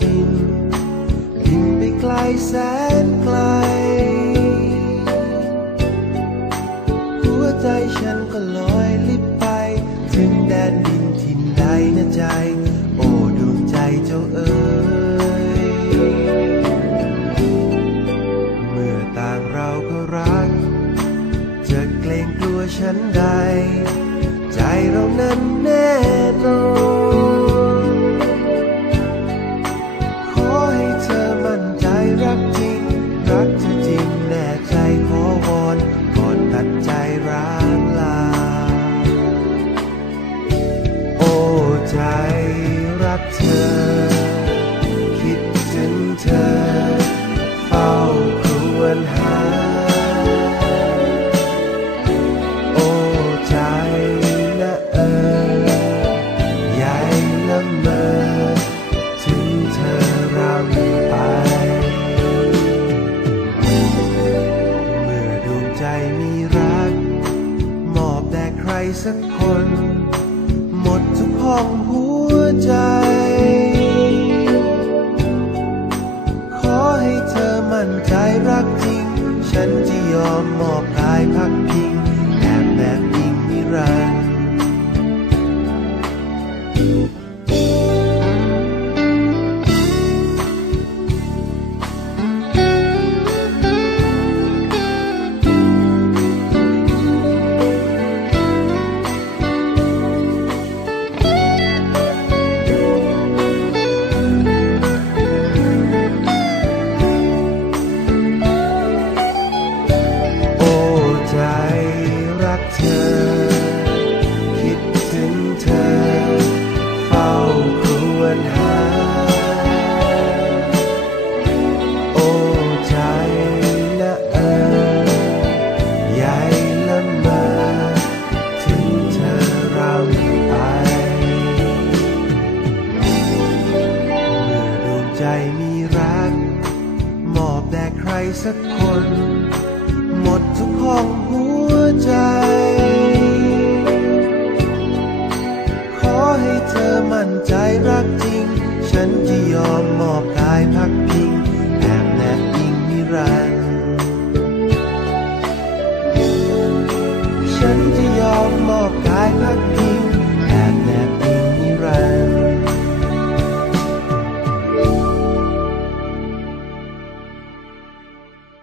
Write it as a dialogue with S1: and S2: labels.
S1: บิน บินไปไกลแสนไกล หัวใจฉันก็ลอยลิบไป ถึงแดนดินทินใดนะใจ โอ้ดวงใจเจ้าเอ๋ยเมื่อต่างเราก็รัก จะเกรงกลัวฉันใด ใจเรานั้นแน่นอน ใจรักเธอ คิดถึงเธอ เฝ้าครวญหา โอ้ใจนะเออใหญ่ละเมอ ถึงเธอรำไป เมื่อดวงใจมีรัก มอบแด่ใครสักคน ของหัวใจ ละเมอถึงเธอเรำไป เมื่อดวงใจมีรัก มอบแด่ใครสักคน หมดทุกห้องหัวใจ ขอให้เธอมั่นใจรักจริง ฉันจะยอมมอบกายพักพิงแอบแนบอิงนิรัน ดร์